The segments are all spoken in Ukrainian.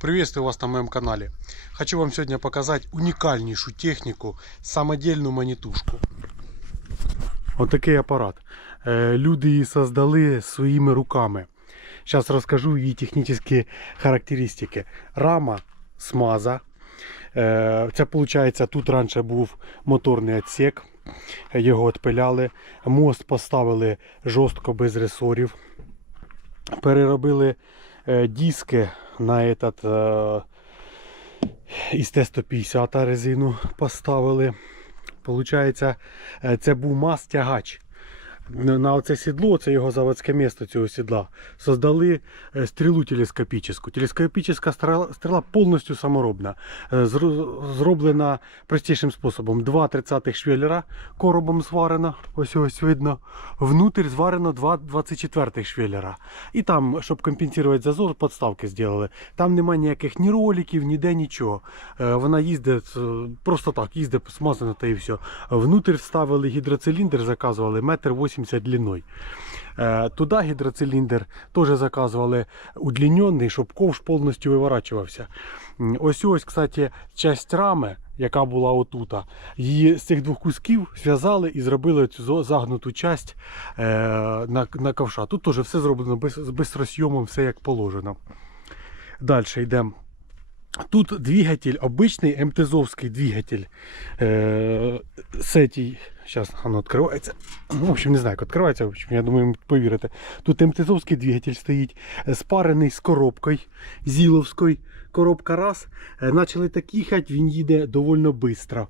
Приветствую вас на моем канале. Хочу вам сегодня показать уникальнейшую технику, самодельную монетушку. Вот такий апарат. Е, Люди її создали своїми руками. Зараз розкажу її технічні характеристики. Рама смаза. Це виходить, тут раніше був моторний відсек. Його відпиляли. Мост поставили жорстко без ресорів. Переробили е, диски на этот э, із Т-150 резину поставили. Получається, е, це був мас-тягач. На оце сідло, це його заводське місто цього сідла. Создали е, стрілу телескопічну. Телескопічна стріла, повністю саморобна. Е, Зроблена простішим способом. Два 30-х швеллера коробом зварено, ось ось видно. Внутрь зварено два 24-х швеллера. І там, щоб компенсувати зазор, подставки зробили. Там немає ніяких ні роликів, ніде нічого. Е, Вона їздить просто так, їздить смазана та і все. Внутрь вставили гідроциліндр, заказували метр 80 длиною. Е, Туди гідроциліндр теж заказували удлінений, щоб ковш повністю виворачувався. Ось ось, кстати, часть рами, яка була отута, її з цих двох кусків зв'язали і зробили цю загнуту часть е, на, на ковша. Тут теж все зроблено з безрозйомом, все як положено. Далі йдемо. Тут двигатель, обичний МТЗовський двигатель. Е, сетій. Зараз воно відкривається. Ну, в общем, не знаю, як відкривається. В общем, я думаю, повірите. Тут МТЗовський двигатель стоїть, е, спарений з коробкою Зіловською. Коробка раз. Е, Почали так їхати, він їде доволі швидко.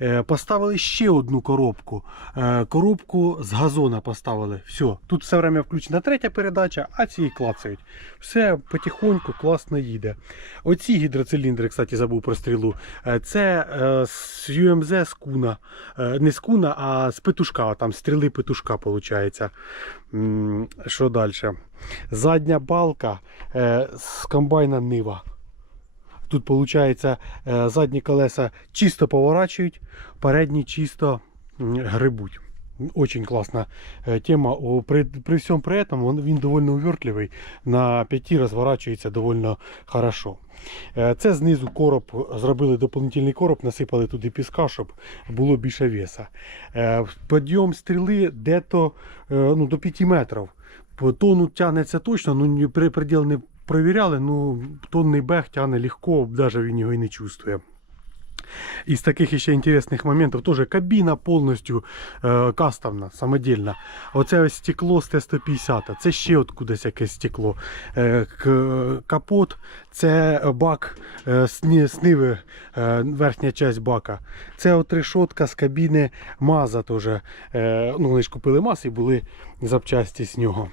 Е, Поставили ще одну коробку. Е, Коробку з газона поставили. Все. Тут все время включена третя передача, а ці клацають. Все потихоньку класно їде. Оці гідроциліндри, кстати, забув про стрілу. Е, Це е, з UMZ з куна. Е, Не з а з петушка. Там стріли петушка, виходить. Що далі? Задня балка е, з комбайна Нива. Тут, виходить, задні колеса чисто поворачують, передні чисто грибуть. Очень класна е, тема. При, при всьому при этом він, він доволі увертливий, на п'яті розворачується доволі хорошо. Е, Це знизу короб, зробили доповнительний короб, насипали туди піска, щоб було більше веса. Е, Підйом стріли дето е, ну, до 5 метрів. Тону тягнеться точно, ну приділ не провіряли, ну тонний бег тягне легко, навіть він його і не чувствує. Із таких ще інтересних моментів теж кабіна повністю е, кастомна, самодільна. Оце стекло з Т-150, це ще откудись якесь стекло. К- капот це бак е, сни- е, верхня часть бака. Це от решотка з кабіни Маза теж. Е, ну, вони ж купили Маз і були запчасті з нього.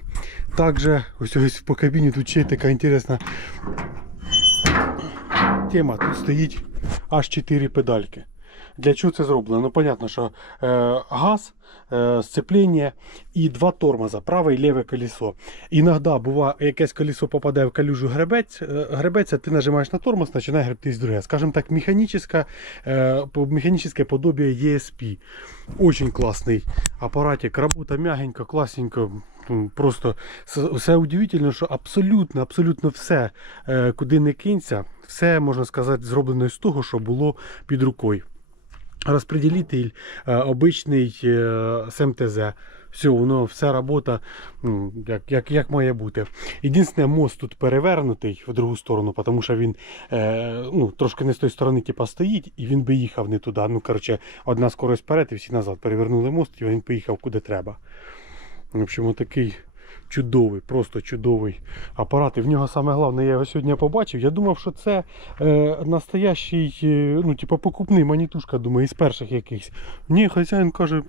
Також ось ось по кабіні тут ще така інтересна тема. Тут стоїть аж 4 педальки. Для чого це зроблено? Ну, понятно, що е, газ, е, сцеплення і два тормоза, праве і ліве колесо. Іноді буває, якесь колесо попадає в калюжу гребець, е, гребець, а ти нажимаєш на тормоз, починає гребтись друге. Скажімо так, механічне, е, по- подобие ESP. Очень класний апаратик, робота м'ягенько, класненько. М, Просто все удивительно, що абсолютно, абсолютно все, е, куди не кинься, все можна сказати, зроблено з того, що було під рукою. Розпреділитель е, обичний е, з Все, воно вся робота ну, як, як, як має бути. Єдине, мост тут перевернутий в другу сторону, тому що він е, ну, трошки не з тої сторони типа, стоїть, і він би їхав не туди. Ну, коротше, одна скорость вперед і всі назад. Перевернули мост, і він поїхав куди треба. В общем, отакий чудовий, просто чудовий апарат. І в нього саме головне, я його сьогодні побачив. Я думав, що це е, настоящий, е, ну, типу, покупний манітушка, думаю, із перших якихось. Ні, хазяїн каже.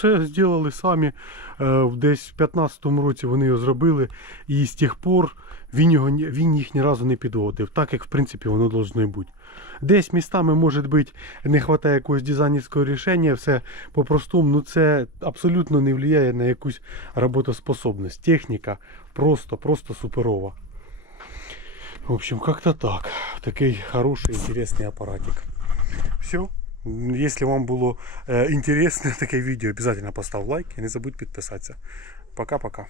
Це зробили самі. Е, Десь в 15-му році вони його зробили, і з тих пор він, його, він їх ні разу не підводив, так як в принципі воно должно бути. Десь містами, може бути, не вистачає якогось дизайнерського рішення, все по-простому, ну це абсолютно не впливає на якусь роботоспособність. Техніка просто, просто суперова. В общем, как-то так. Такий хороший, интересный аппаратик. Все. Если вам было э, интересно такое видео, обязательно поставь лайк и не забудь подписаться. Пока-пока.